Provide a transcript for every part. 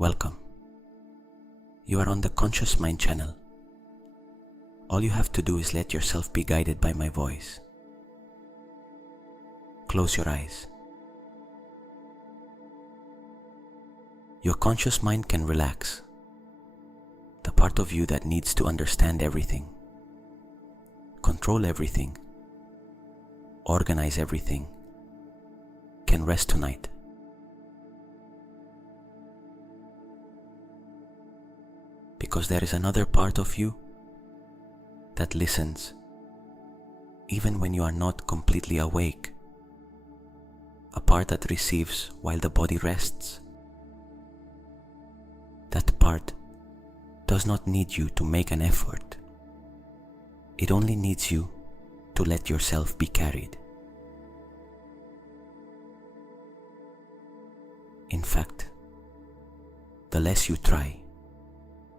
Welcome. You are on the Conscious Mind channel. All you have to do is let yourself be guided by my voice. Close your eyes. Your conscious mind can relax. The part of you that needs to understand everything, control everything, organize everything, can rest tonight. Because there is another part of you that listens, even when you are not completely awake. A part that receives while the body rests. That part does not need you to make an effort. It only needs you to let yourself be carried. In fact, the less you try,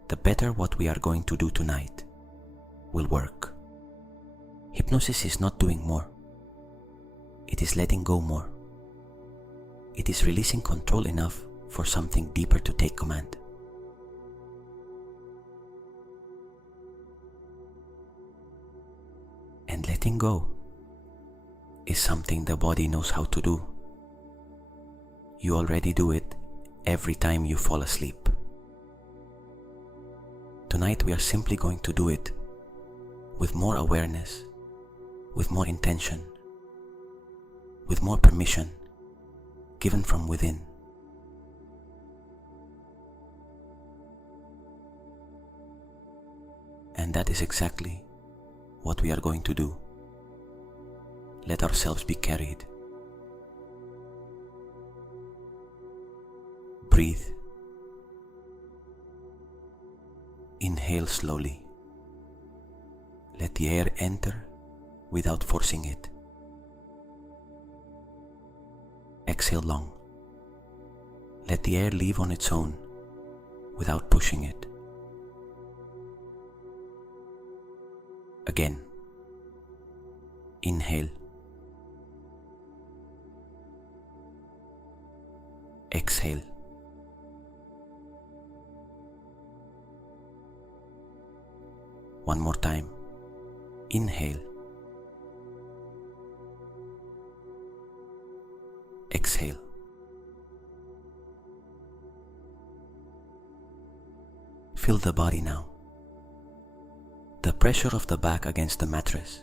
the better what we are going to do tonight will work. Hypnosis is not doing more. It is letting go more. It is releasing control enough for something deeper to take command. And letting go is something the body knows how to do. You already do it every time you fall asleep. Tonight we are simply going to do it with more awareness, with more intention, with more permission given from within. And that is exactly what we are going to do. Let ourselves be carried. Breathe. Inhale slowly. Let the air enter without forcing it. Exhale long. Let the air leave on its own without pushing it. Again. Inhale. Exhale. One more time. Inhale. Exhale. Feel the body now. The pressure of the back against the mattress.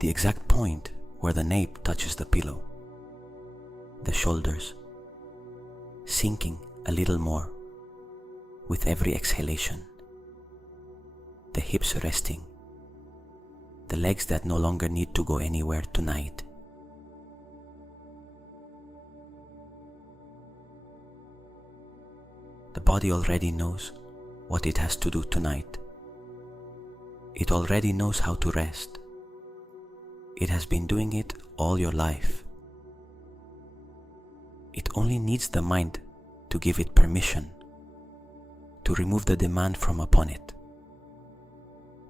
The exact point where the nape touches the pillow. The shoulders sinking a little more with every exhalation. The hips resting. The legs that no longer need to go anywhere tonight. The body already knows what it has to do tonight. It already knows how to rest. It has been doing it all your life. It only needs the mind to give it permission, to remove the demand from upon it,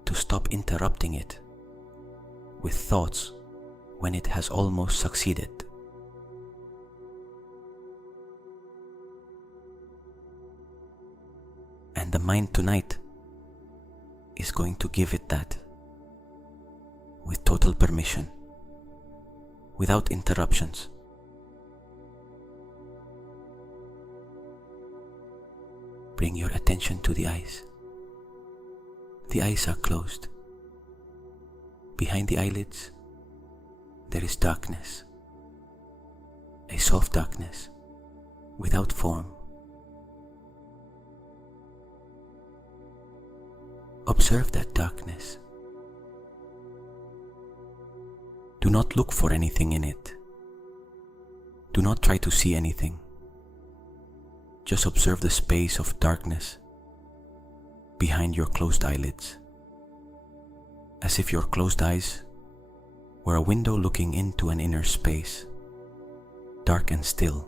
to stop interrupting it with thoughts when it has almost succeeded. And the mind tonight is going to give it that with total permission, without interruptions. Bring your attention to the eyes. The eyes are closed. Behind the eyelids, there is darkness, a soft darkness without form. Observe that darkness. Do not look for anything in it. Do not try to see anything. Just observe the space of darkness behind your closed eyelids, as if your closed eyes were a window looking into an inner space, dark and still.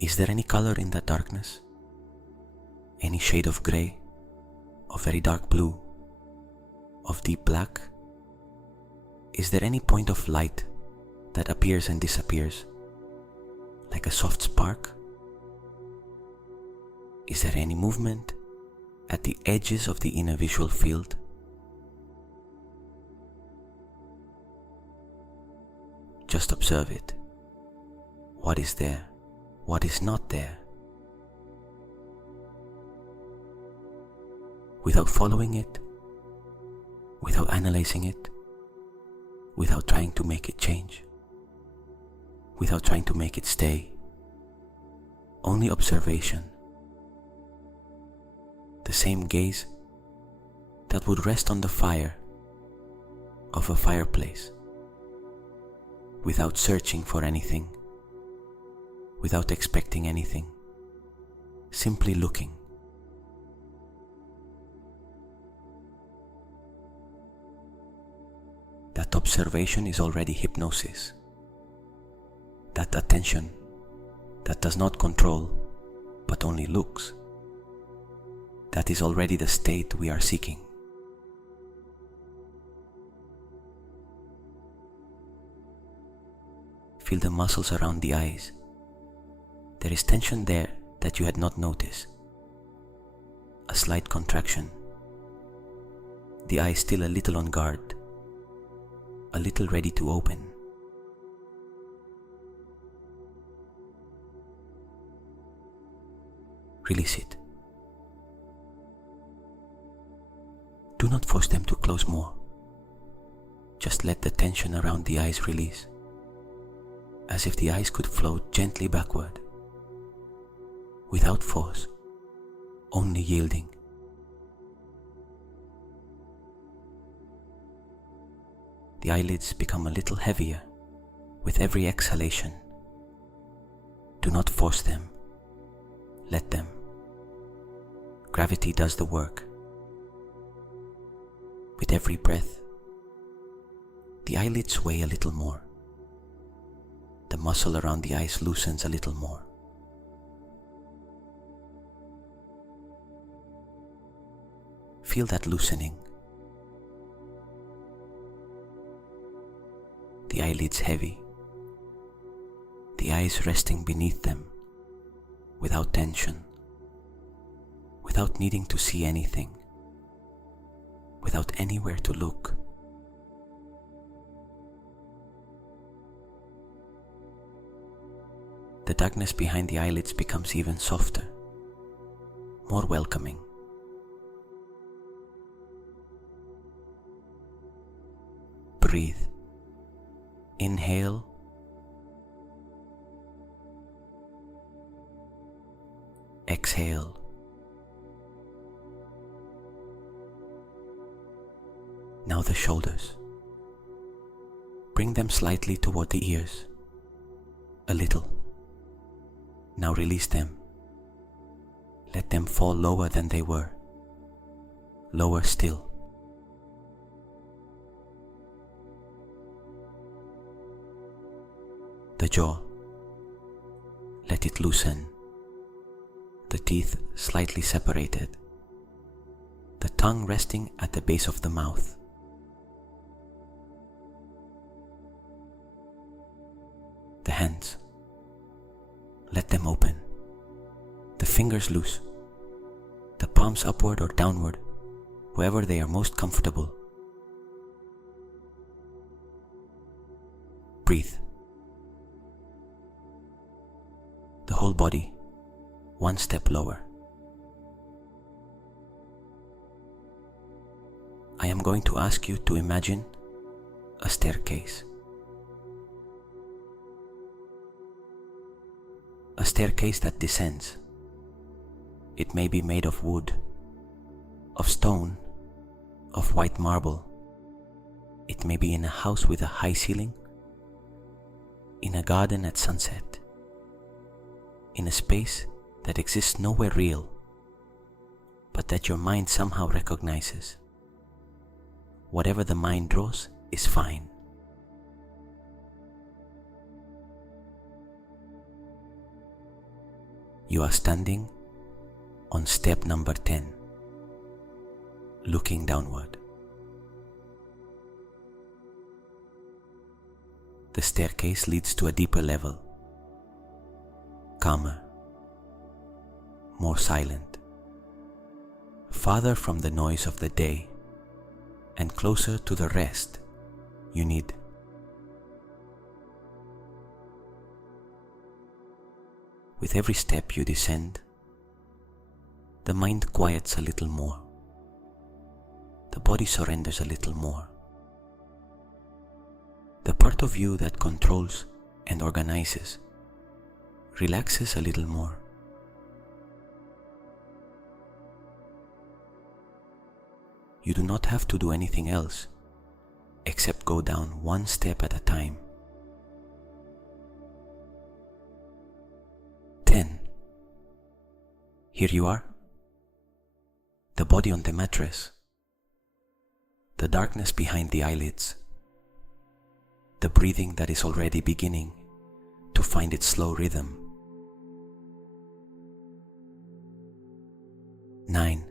Is there any color in that darkness? Any shade of gray, of very dark blue, of deep black? Is there any point of light that appears and disappears like a soft spark? Is there any movement at the edges of the inner visual field? Just observe it. What is there? What is not there? Without following it, without analyzing it, without trying to make it change, without trying to make it stay. Only observation. The same gaze that would rest on the fire of a fireplace, without searching for anything, without expecting anything, simply looking. That observation is already hypnosis. That attention that does not control but only looks, that is already the state we are seeking. Feel the muscles around the eyes. There is tension there that you had not noticed. A slight contraction. The eye still a little on guard, a little ready to open. Release it. Do not force them to close more. Just let the tension around the eyes release, as if the eyes could float gently backward, without force, only yielding. The eyelids become a little heavier with every exhalation. Do not force them. Let them. Gravity does the work. With every breath, the eyelids sway a little more. The muscle around the eyes loosens a little more. Feel that loosening. The eyelids heavy, the eyes resting beneath them, without tension, without needing to see anything, without anywhere to look. The darkness behind the eyelids becomes even softer, more welcoming. Breathe. Inhale. Exhale. Now the shoulders. Bring them slightly toward the ears. A little. Now release them. Let them fall lower than they were. Lower still. The jaw. Let it loosen. The teeth slightly separated. The tongue resting at the base of the mouth. The hands. Let them open. The fingers loose. The palms upward or downward, wherever they are most comfortable. Breathe. The whole body, one step lower. I am going to ask you to imagine a staircase. A staircase that descends. It may be made of wood, of stone, of white marble. It may be in a house with a high ceiling, in a garden at sunset, in a space that exists nowhere real, but that your mind somehow recognizes. Whatever the mind draws is fine. You are standing on step number 10, looking downward. the staircase leads to a deeper level, calmer, more silent, farther from the noise of the day and closer to the rest you need. With every step you descend, the mind quiets a little more. The body surrenders a little more. The part of you that controls and organizes relaxes a little more. You do not have to do anything else except go down one step at a time. 10. Here you are. The body on the mattress. The darkness behind the eyelids. The breathing that is already beginning to find its slow rhythm. 9.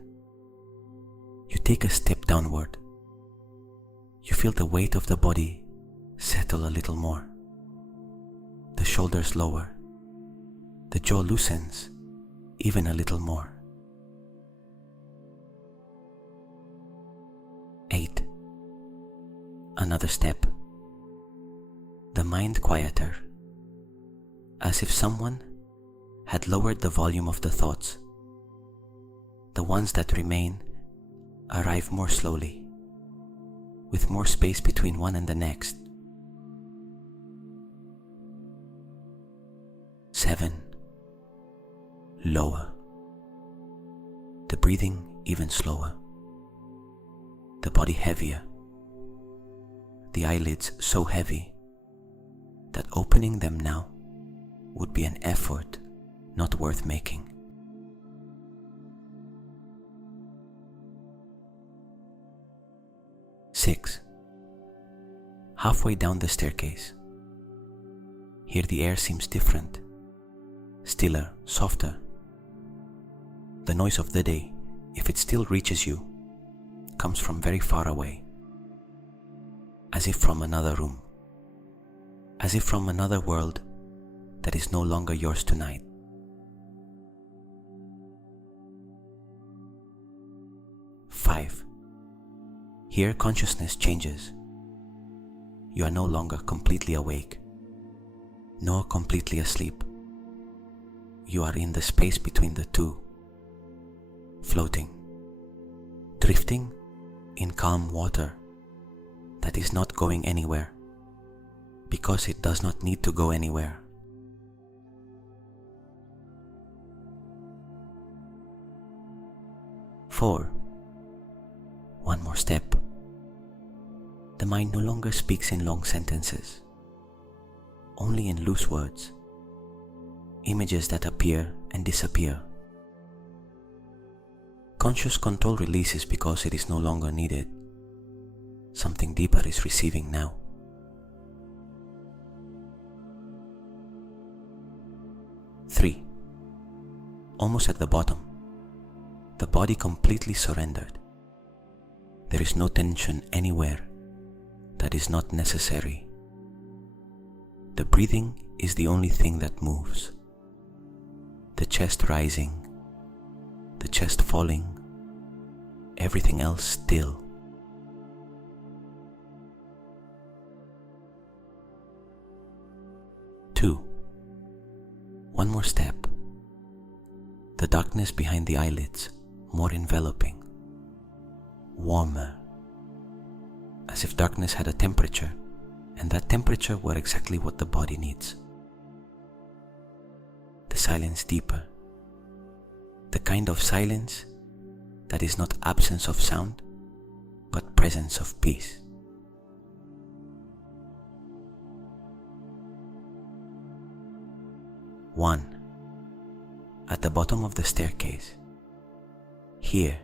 You take a step downward. You feel the weight of the body settle a little more. The shoulders lower. The jaw loosens even a little more. 8. Another step. The mind quieter, as if someone had lowered the volume of the thoughts. The ones that remain arrive more slowly, with more space between one and the next. 7. Lower. The breathing even slower. The body heavier. The eyelids so heavy that opening them now would be an effort not worth making. 6. Halfway down the staircase. Here the air seems different, stiller, softer. The noise of the day, if it still reaches you, comes from very far away, as if from another room, as if from another world that is no longer yours tonight. 5. Here consciousness changes. You are no longer completely awake, nor completely asleep. You are in the space between the two, floating, drifting in calm water that is not going anywhere, because it does not need to go anywhere. 4. One more step. The mind no longer speaks in long sentences, only in loose words, images that appear and disappear. Conscious control releases because it is no longer needed. Something deeper is receiving now. 3. Almost at the bottom, the body completely surrendered. There is no tension anywhere that is not necessary. The breathing is the only thing that moves. The chest rising, the chest falling, everything else still. 2. One more step. The darkness behind the eyelids, more enveloping, warmer, as if darkness had a temperature, and that temperature were exactly what the body needs. The silence deeper, the kind of silence that is not absence of sound, but presence of peace. 1. At the bottom of the staircase, here.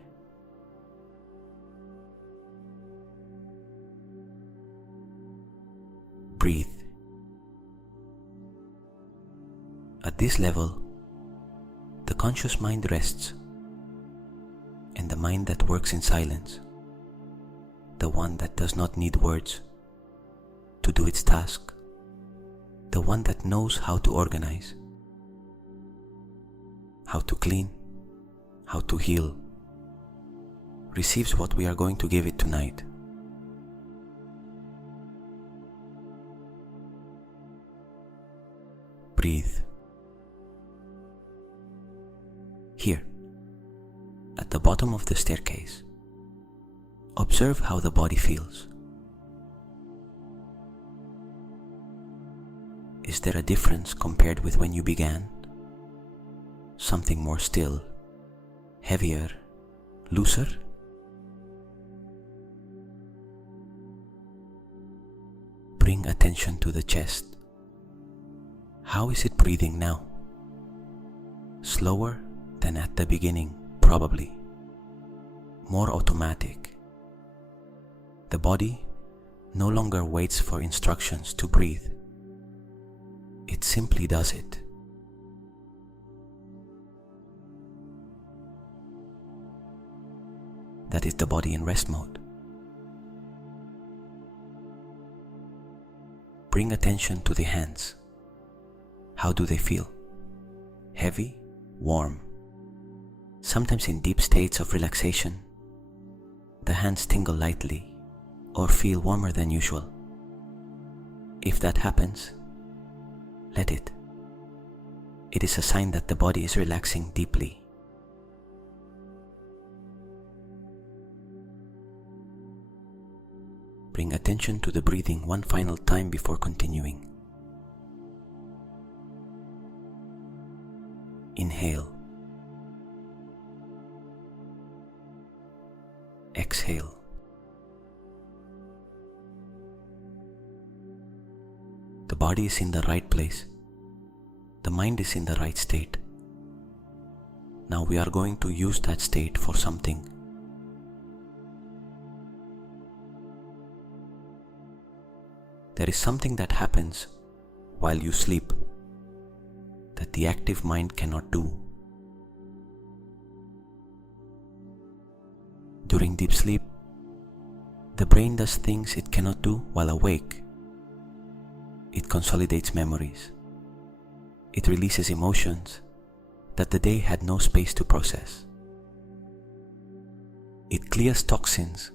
Breathe. At this level, the conscious mind rests, and the mind that works in silence, the one that does not need words to do its task, the one that knows how to organize, how to clean, how to heal, receives what we are going to give it tonight. Breathe. Here, at the bottom of the staircase, observe how the body feels. Is there a difference compared with when you began? Something more still, heavier, looser? Bring attention to the chest. How is it breathing now? Slower than at the beginning, probably. More automatic. The body no longer waits for instructions to breathe. It simply does it. That is the body in rest mode. Bring attention to the hands. How do they feel? Heavy, warm. Sometimes in deep states of relaxation, the hands tingle lightly or feel warmer than usual. If that happens, let it. It is a sign that the body is relaxing deeply. Bring attention to the breathing one final time before continuing. Inhale. Exhale. The body is in the right place. The mind is in the right state. Now we are going to use that state for something. There is something that happens while you sleep that the active mind cannot do. During deep sleep, the brain does things it cannot do while awake. It consolidates memories. It releases emotions that the day had no space to process. It clears toxins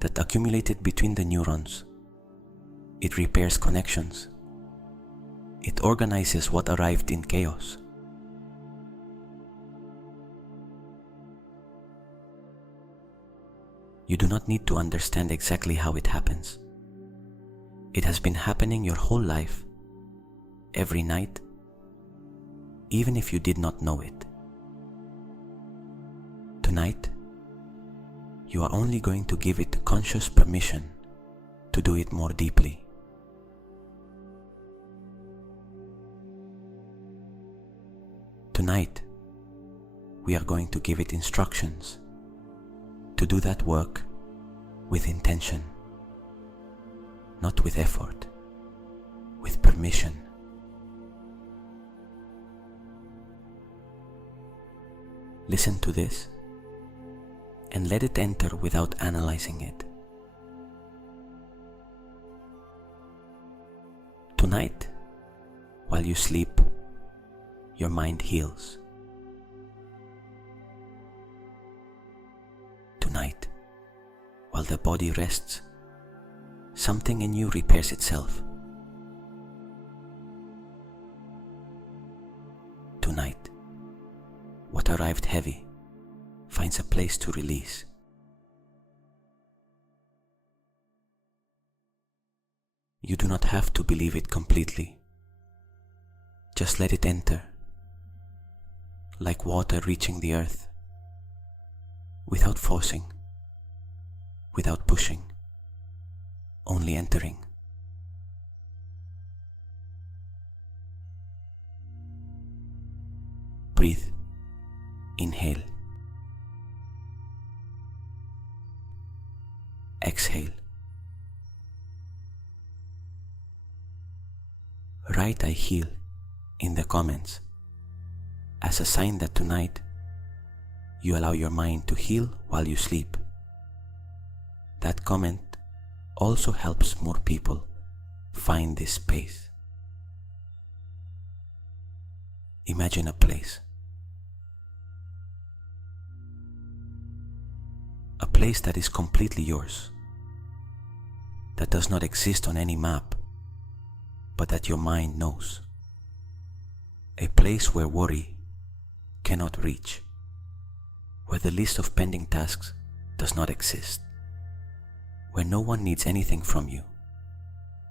that accumulated between the neurons. It repairs connections. It organizes what arrived in chaos. You do not need to understand exactly how it happens. It has been happening your whole life, every night, even if you did not know it. Tonight, you are only going to give it conscious permission to do it more deeply. Tonight, we are going to give it instructions to do that work with intention, not with effort, with permission. Listen to this and let it enter without analyzing it. Tonight, while you sleep, your mind heals. Tonight, while the body rests, something in you repairs itself. Tonight, what arrived heavy finds a place to release. You do not have to believe it completely. Just let it enter, like water reaching the earth, without forcing, without pushing, only entering. Breathe. Inhale. Exhale. Write "I heal" in the comments as a sign that tonight you allow your mind to heal while you sleep. That comment also helps more people find this space. Imagine a place. A place that is completely yours, that does not exist on any map, but that your mind knows. A place where worry cannot reach, where the list of pending tasks does not exist, where no one needs anything from you,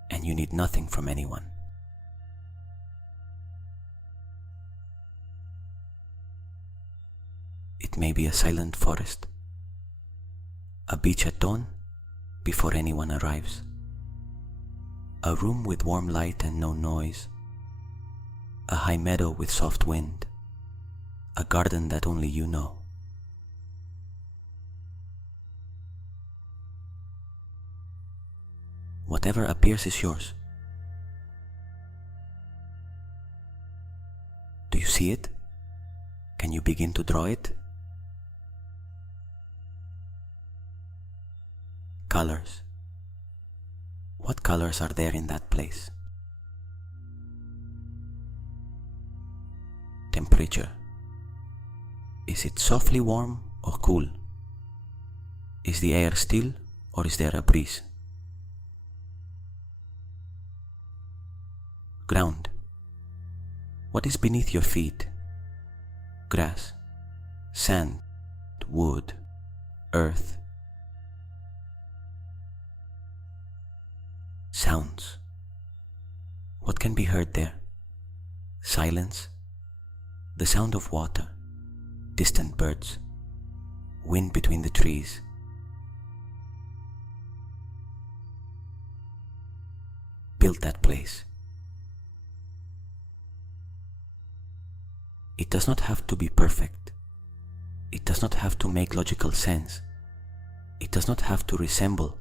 and you need nothing from anyone. It may be a silent forest, a beach at dawn before anyone arrives, a room with warm light and no noise, a high meadow with soft wind, a garden that only you know. Whatever appears is yours. Do you see it? Can you begin to draw it? Colors. What colors are there in that place? Temperature. Is it softly warm or cool? Is the air still or is there a breeze? Ground. What is beneath your feet? Grass, sand, wood, earth. Sounds. What can be heard there? Silence, the sound of water, distant birds, wind between the trees. Build that place. It does not have to be perfect. It does not have to make logical sense. It does not have to resemble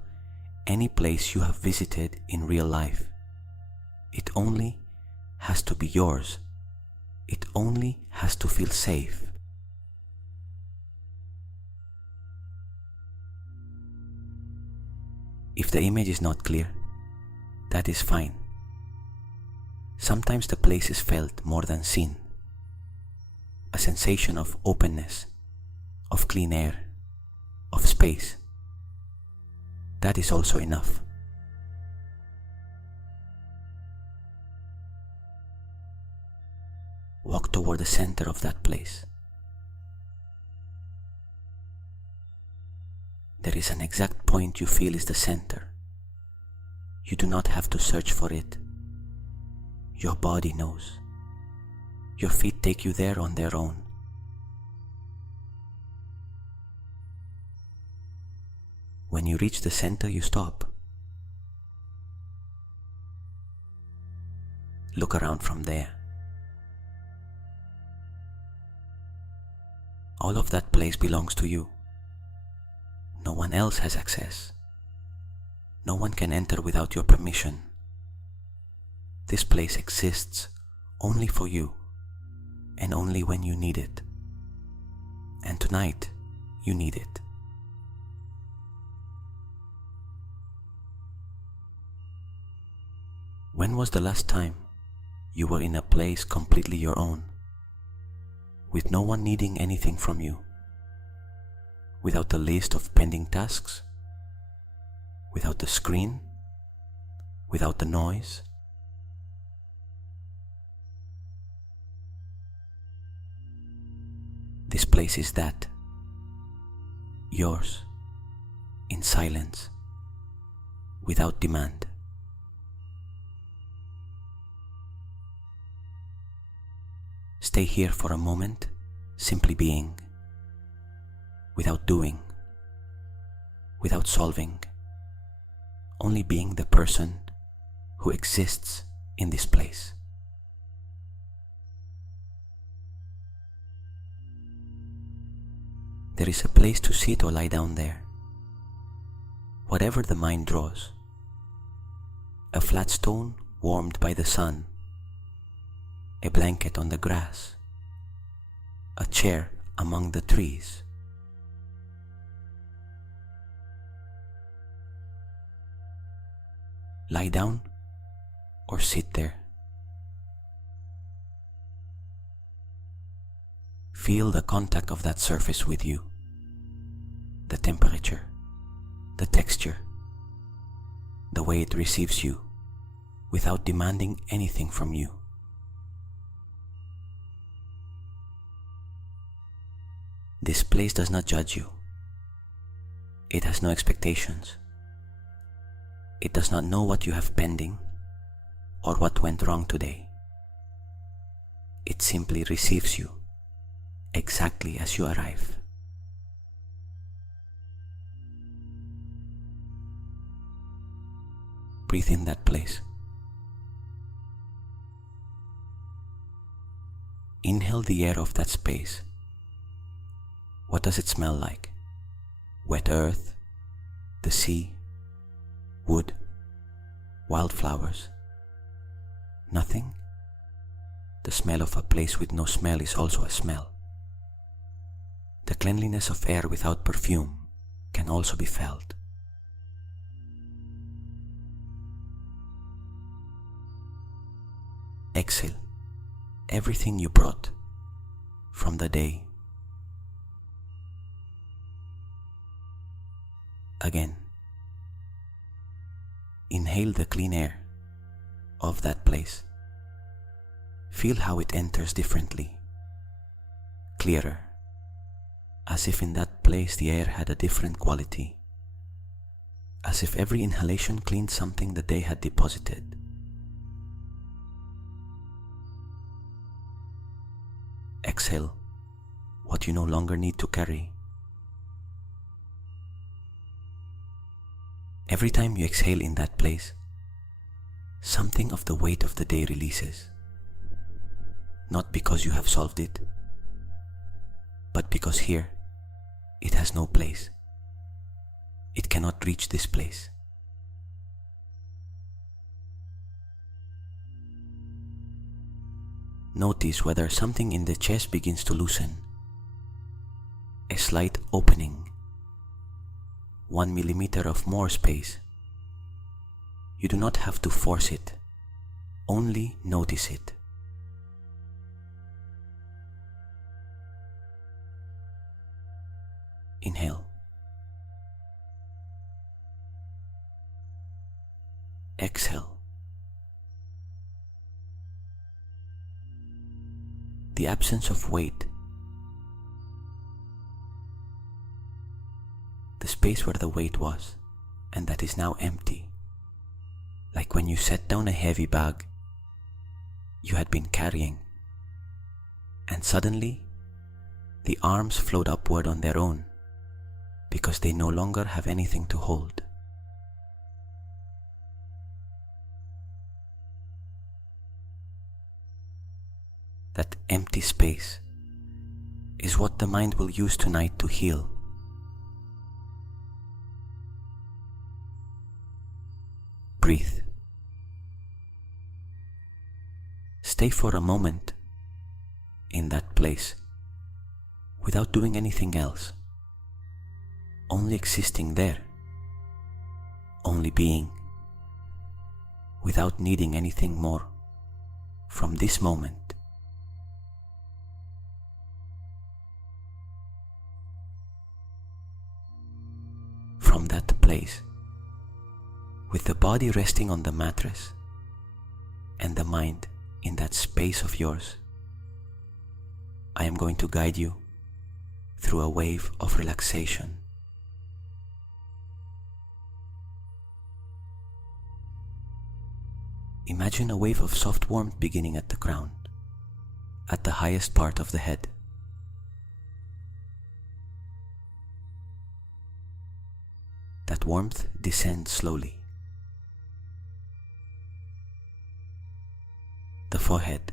any place you have visited in real life. It only has to be yours. It only has to feel safe. If the image is not clear, that is fine. Sometimes the place is felt more than seen. A sensation of openness, of clean air, of space. That is also enough. Walk toward the center of that place. There is an exact point you feel is the center. You do not have to search for it. Your body knows. Your feet take you there on their own. When you reach the center, you stop. Look around from there. All of that place belongs to you. No one else has access. No one can enter without your permission. This place exists only for you, and only when you need it. And tonight, you need it. When was the last time you were in a place completely your own, with no one needing anything from you, without the list of pending tasks, without the screen, without the noise? This place is that, yours, in silence, without demand. Stay here for a moment, simply being, without doing, without solving, only being the person who exists in this place. There is a place to sit or lie down there, whatever the mind draws. A flat stone warmed by the sun, a blanket on the grass, a chair among the trees. Lie down or sit there. Feel the contact of that surface with you, the temperature, the texture, the way it receives you without demanding anything from you. This place does not judge you. It has no expectations. It does not know what you have pending or what went wrong today. It simply receives you exactly as you arrive. Breathe in that place. Inhale the air of that space. What does it smell like? Wet earth, the sea, wood, wildflowers? Nothing? The smell of a place with no smell is also a smell. The cleanliness of air without perfume can also be felt. Exhale everything you brought from the day. Again, inhale the clean air of that place. Feel how it enters differently, clearer, as if in that place the air had a different quality, as if every inhalation cleaned something the day had deposited. Exhale what you no longer need to carry. Every time you exhale in that place, something of the weight of the day releases. Not because you have solved it, but because here it has no place. It cannot reach this place. Notice whether something in the chest begins to loosen. A slight opening. 1 millimeter of more space. You do not have to force it, only notice it. Inhale. Exhale. The absence of weight. The space where the weight was, and that is now empty. Like when you set down a heavy bag you had been carrying, and suddenly the arms float upward on their own because they no longer have anything to hold. That empty space is what the mind will use tonight to heal. Breathe. Stay for a moment in that place without doing anything else, only existing there, only being, without needing anything more from this moment. From that place, with the body resting on the mattress and the mind in that space of yours, I am going to guide you through a wave of relaxation. Imagine a wave of soft warmth beginning at the crown, at the highest part of the head. That warmth descends slowly. The forehead.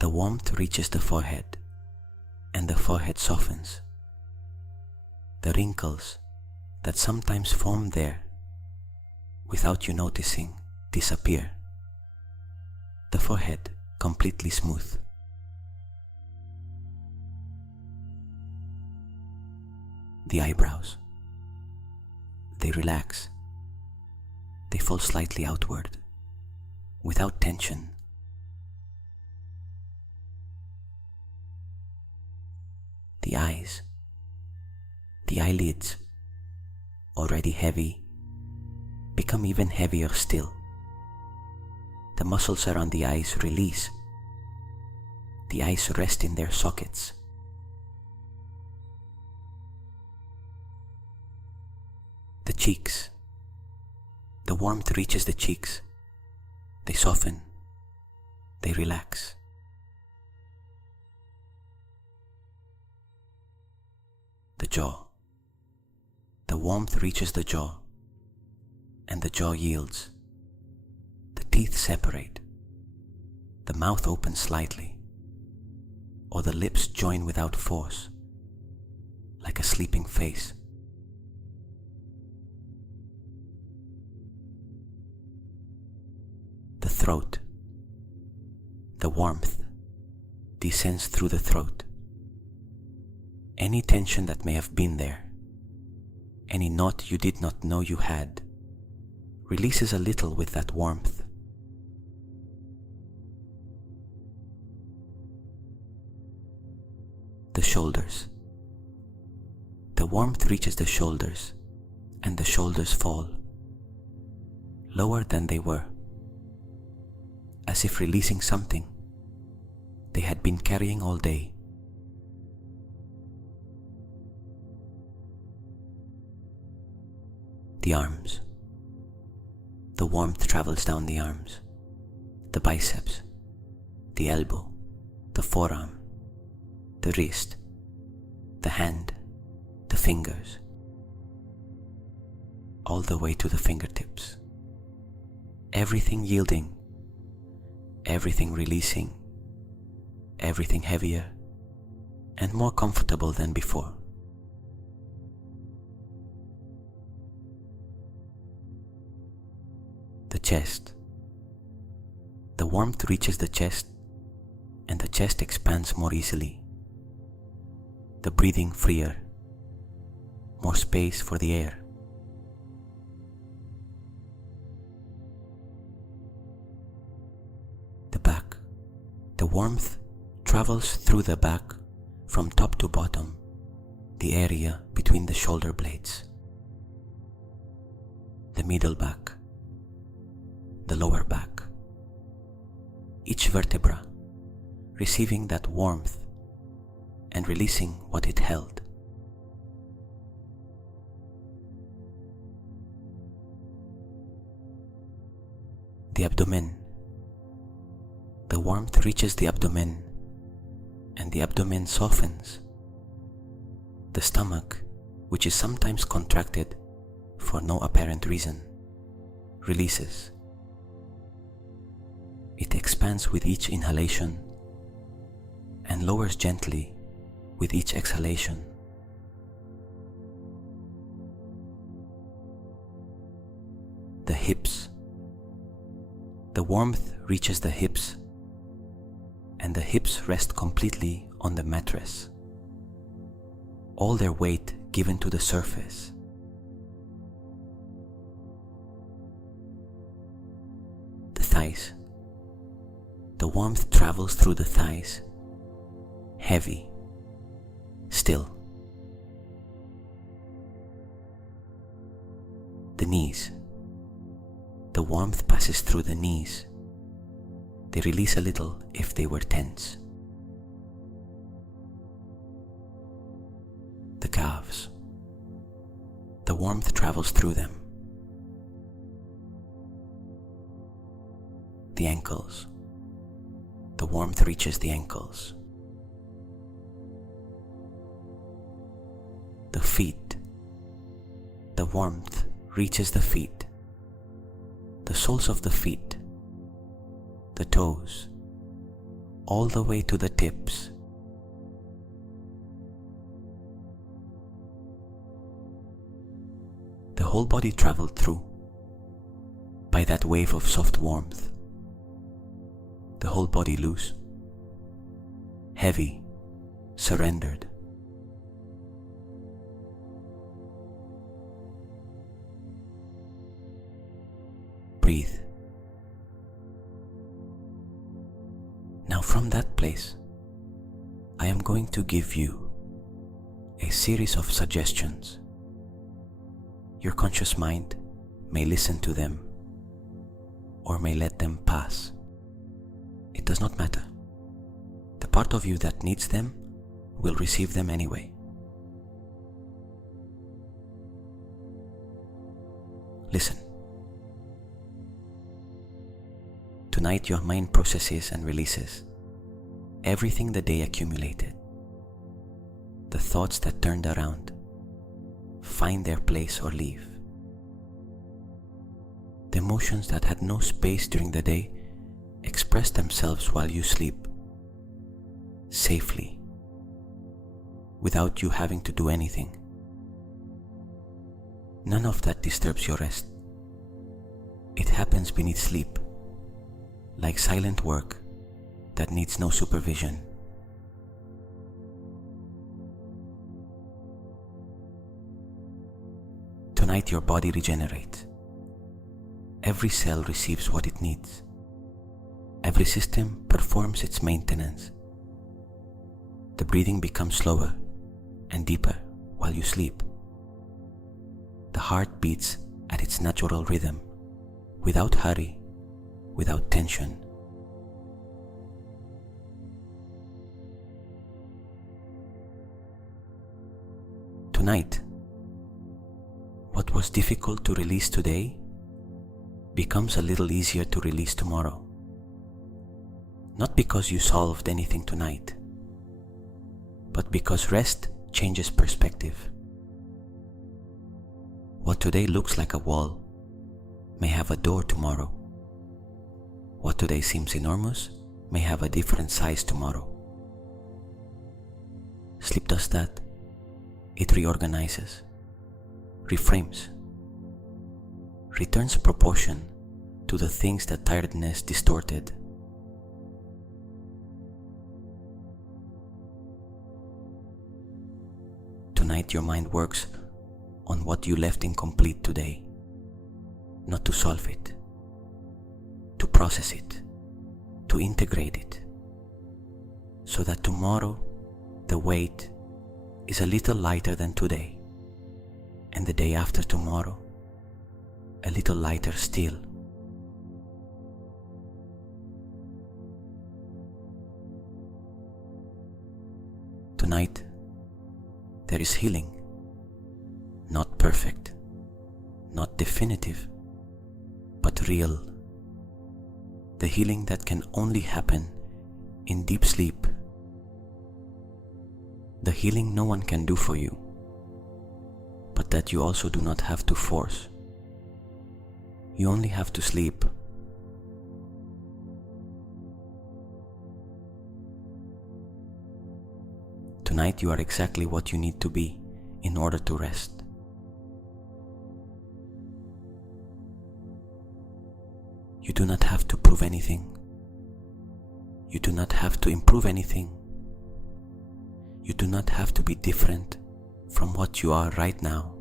The warmth reaches the forehead, and the forehead softens. The wrinkles that sometimes form there, without you noticing, disappear. The forehead completely smooth. The eyebrows. They relax. They fall slightly outward, without tension. the eyes, the eyelids, already heavy, become even heavier still. The muscles around the eyes release. The eyes rest in their sockets. The cheeks. The warmth reaches the cheeks. They soften. They relax. The jaw. The warmth reaches the jaw, and the jaw yields. The teeth separate. The mouth opens slightly, or the lips join without force, like a sleeping face. The throat. The warmth descends through the throat. Any tension that may have been there, any knot you did not know you had, releases a little with that warmth. The shoulders. The warmth reaches the shoulders, and the shoulders fall, lower than they were, as if releasing something they had been carrying all day. The arms. The warmth travels down the arms, the biceps, the elbow, the forearm, the wrist, the hand, the fingers, all the way to the fingertips. Everything yielding, everything releasing, everything heavier and more comfortable than before. The chest. The warmth reaches the chest, and the chest expands more easily. The breathing freer, more space for the air. The back. The warmth travels through the back from top to bottom, the area between the shoulder blades. The middle back. The lower back. Each vertebra receiving that warmth and releasing what it held. The abdomen. The warmth reaches the abdomen, and the abdomen softens. The stomach, which is sometimes contracted for no apparent reason, releases. It expands with each inhalation and lowers gently with each exhalation. The hips. The warmth reaches the hips, and the hips rest completely on the mattress, all their weight given to the surface. The thighs. The warmth travels through the thighs, heavy, still. The knees. The warmth passes through the knees. They release a little if they were tense. The calves. The warmth travels through them. The ankles. The warmth reaches the ankles. The feet. The warmth reaches the feet. The soles of the feet. The toes. All the way to the tips. The whole body traveled through by that wave of soft warmth. The whole body loose, heavy, surrendered. Breathe. Now from that place, I am going to give you a series of suggestions. Your conscious mind may listen to them or may let them pass. It does not matter. The part of you that needs them will receive them anyway. Listen. Tonight your mind processes and releases everything the day accumulated. The thoughts that turned around find their place or leave. The emotions that had no space during the day express themselves while you sleep, safely, without you having to do anything. None of that disturbs your rest. It happens beneath sleep, like silent work that needs no supervision. Tonight your body regenerates. Every cell receives what it needs. Every system performs its maintenance. The breathing becomes slower and deeper while you sleep. The heart beats at its natural rhythm, without hurry, without tension. Tonight, what was difficult to release today becomes a little easier to release tomorrow. Not because you solved anything tonight, but because rest changes perspective. What today looks like a wall may have a door tomorrow. What today seems enormous may have a different size tomorrow. Sleep does that. It reorganizes, reframes, returns proportion to the things that tiredness distorted. Tonight your mind works on what you left incomplete today, not to solve it, to process it, to integrate it, so that tomorrow the weight is a little lighter than today, and the day after tomorrow a little lighter still. Tonight there is healing, not perfect, not definitive, but real. The healing that can only happen in deep sleep. The healing no one can do for you, but that you also do not have to force. You only have to sleep. Tonight you are exactly what you need to be in order to rest. You do not have to prove anything. You do not have to improve anything. You do not have to be different from what you are right now,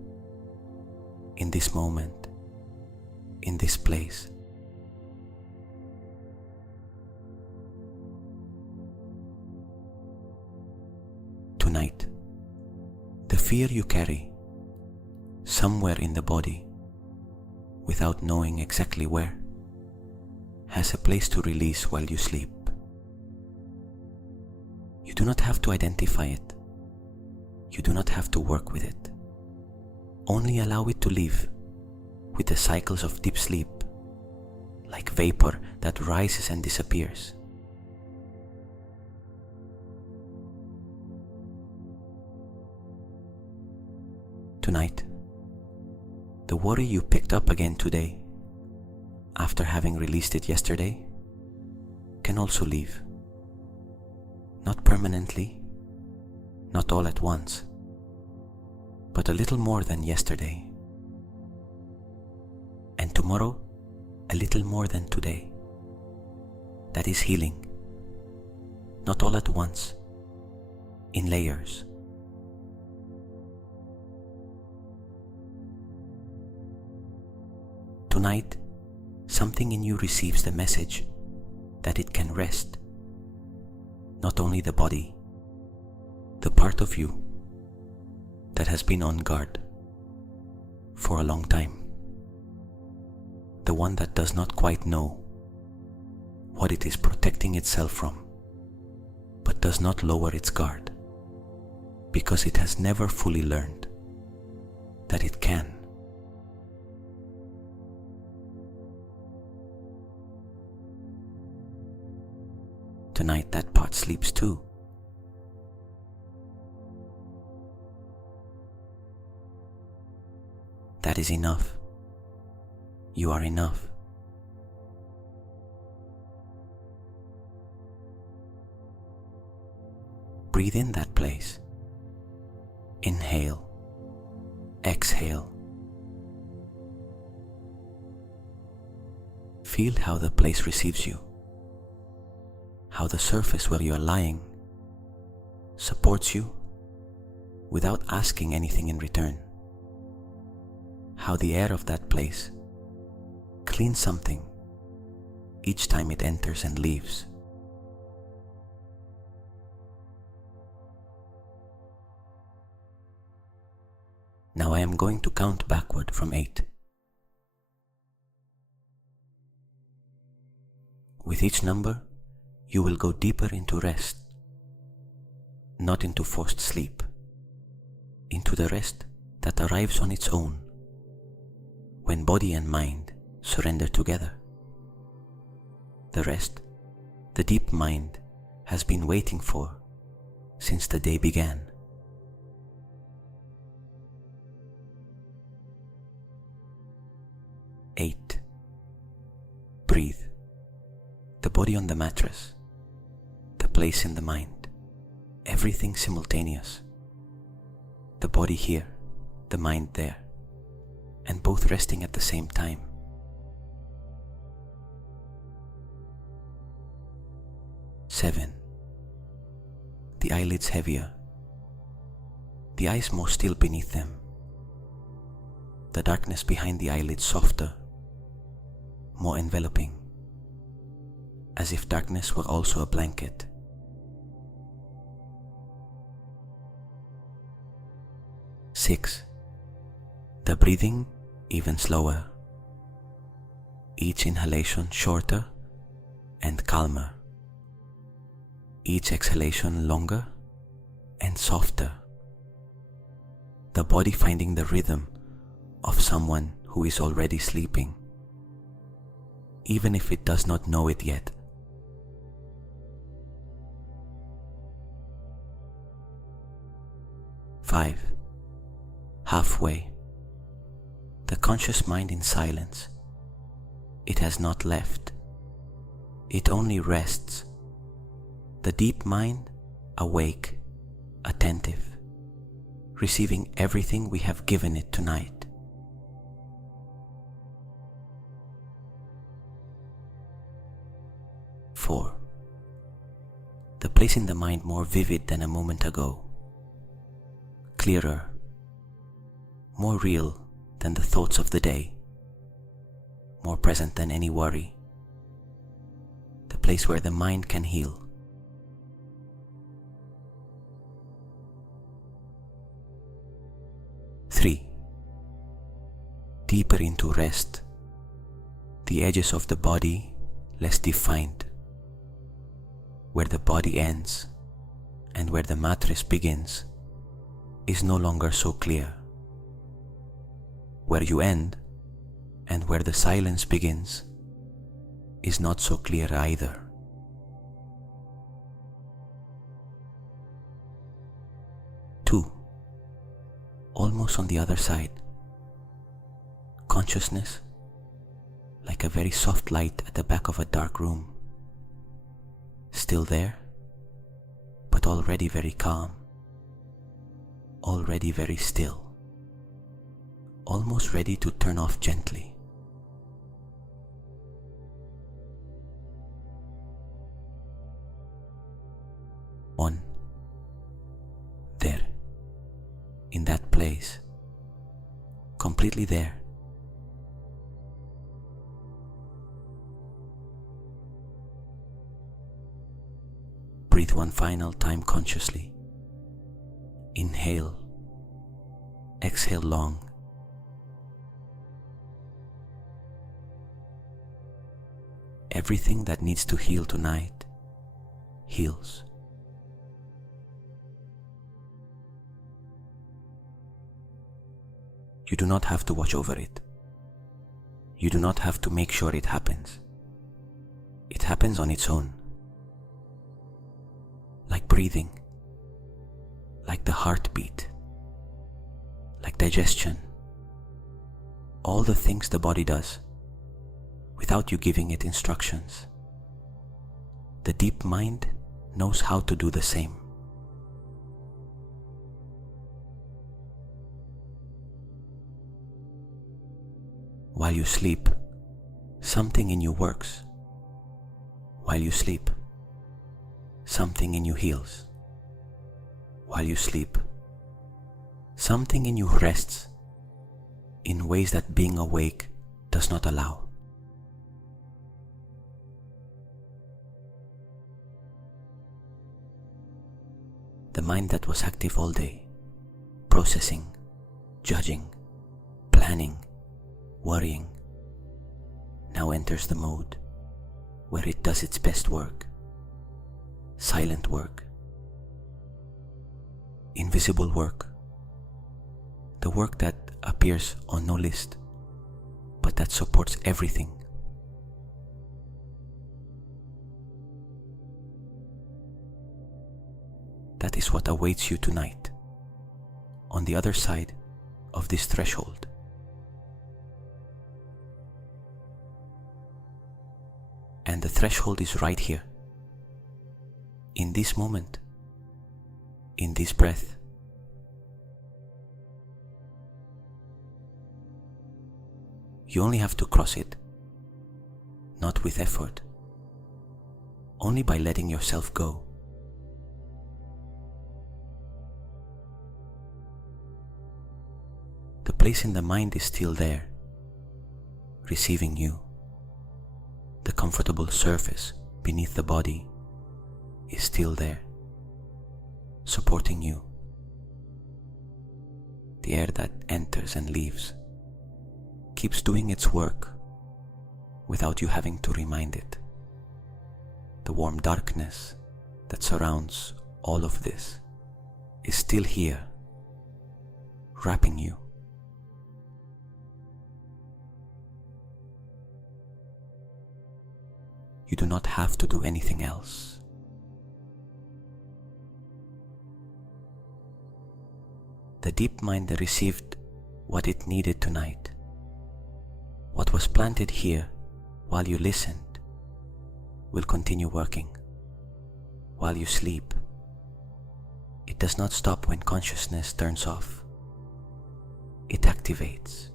in this moment, in this place. Tonight, the fear you carry somewhere in the body, without knowing exactly where, has a place to release while you sleep. You do not have to identify it. You do not have to work with it. Only allow it to live with the cycles of deep sleep, like vapor that rises and disappears. Tonight, the worry you picked up again today, after having released it yesterday, can also leave. Not permanently, not all at once, but a little more than yesterday. And tomorrow, a little more than today. That is healing. Not all at once, in layers. Tonight, something in you receives the message that it can rest. Not only the body, the part of you that has been on guard for a long time. The one that does not quite know what it is protecting itself from, but does not lower its guard because it has never fully learned that it can. Tonight that part sleeps too. That is enough. You are enough. Breathe in that place. Inhale. Exhale. Feel how the place receives you. How the surface where you are lying supports you without asking anything in return. How the air of that place cleans something each time it enters and leaves. Now I am going to count backward from 8. With each number, you will go deeper into rest, not into forced sleep, into the rest that arrives on its own when body and mind surrender together. The rest the deep mind has been waiting for since the day began. 8. Breathe. The body on the mattress, the place in the mind, everything simultaneous. The body here, the mind there, and both resting at the same time. 7. The eyelids heavier, the eyes more still beneath them, the darkness behind the eyelids softer, more enveloping, as if darkness were also a blanket. 6. The breathing even slower, each inhalation shorter and calmer, each exhalation longer and softer, the body finding the rhythm of someone who is already sleeping, even if it does not know it yet. 5. Halfway. The conscious mind in silence. It has not left. It only rests. The deep mind awake, attentive, receiving everything we have given it tonight. 4. The place in the mind more vivid than a moment ago, clearer, more real than the thoughts of the day, more present than any worry, the place where the mind can heal. 3. Deeper into rest, the edges of the body less defined, where the body ends and where the mattress begins is no longer so clear. Where you end and where the silence begins is not so clear either. 2. Almost on the other side, consciousness like a very soft light at the back of a dark room, still there, but already very calm, already very still, almost ready to turn off gently. 1. There, in that place, completely there. Breathe one final time consciously. Inhale Exhale long. Everything that needs to heal tonight heals. You do not have to watch over it. You do not have to make sure it happens. It happens on its own. Like breathing, like the heartbeat, like digestion. All the things the body does without you giving it instructions. The deep mind knows how to do the same. While you sleep, something in you works. While you sleep, something in you heals. While you sleep, something in you rests in ways that being awake does not allow. The mind that was active all day, processing, judging, planning, worrying, now enters the mode where it does its best work, silent work, invisible work, the work that appears on no list, but that supports everything. That is what awaits you tonight, on the other side of this threshold. And the threshold is right here, in this moment, in this breath. You only have to cross it, not with effort, only by letting yourself go. The place in the mind is still there, receiving you. The comfortable surface beneath the body is still there, supporting you. The air that enters and leaves keeps doing its work without you having to remind it. The warm darkness that surrounds all of this is still here, wrapping you. You do not have to do anything else. The deep mind received what it needed tonight. What was planted here while you listened will continue working. While you sleep, it does not stop when consciousness turns off. It activates.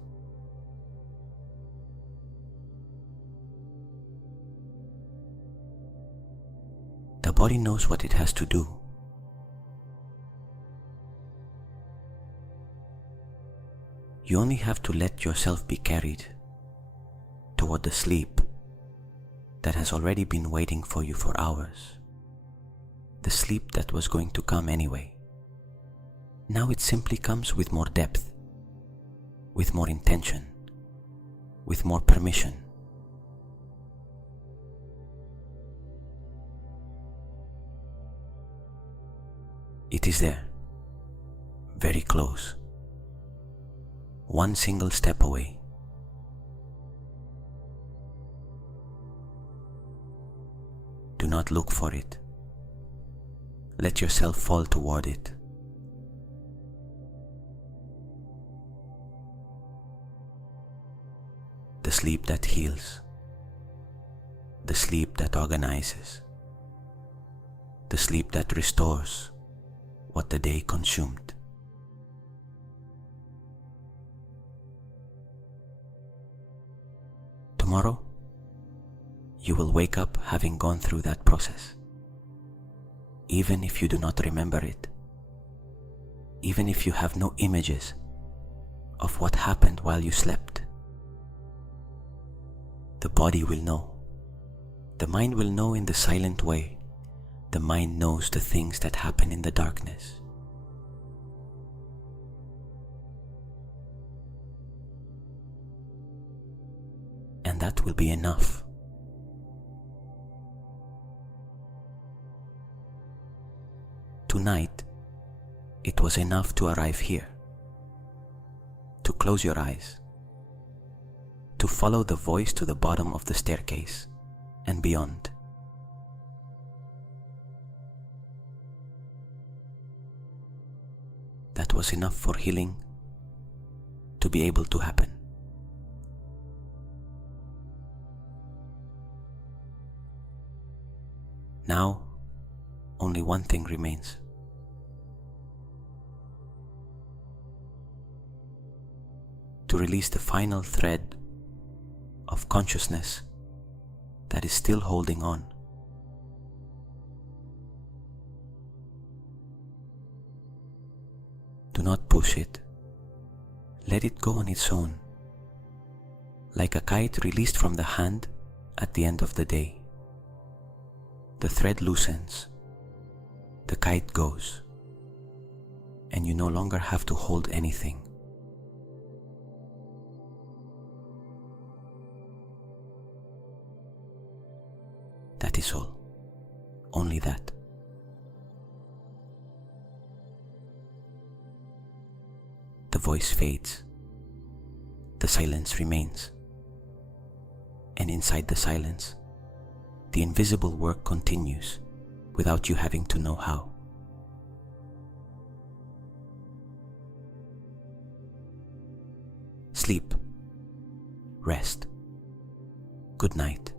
The body knows what it has to do. You only have to let yourself be carried toward the sleep that has already been waiting for you for hours. The sleep that was going to come anyway. Now it simply comes with more depth, with more intention, with more permission. It is there, very close, one single step away. Do not look for it. Let yourself fall toward it. The sleep that heals, the sleep that organizes, the sleep that restores what the day consumed. Tomorrow, you will wake up having gone through that process. Even if you do not remember it, even if you have no images of what happened while you slept, the body will know. The mind will know in the silent way. The mind knows the things that happen in the darkness. that will be enough. Tonight, it was enough to arrive here, to close your eyes, to follow the voice to the bottom of the staircase and beyond. That was enough for healing to be able to happen. Now, only one thing remains. To release the final thread of consciousness that is still holding on. Do not push it. Let it go on its own, like a kite released from the hand at the end of the day. The thread loosens, the kite goes, and you no longer have to hold anything. That is all. Only that. The voice fades. The silence remains. And inside the silence, the invisible work continues without you having to know how. Sleep. Rest. Good night.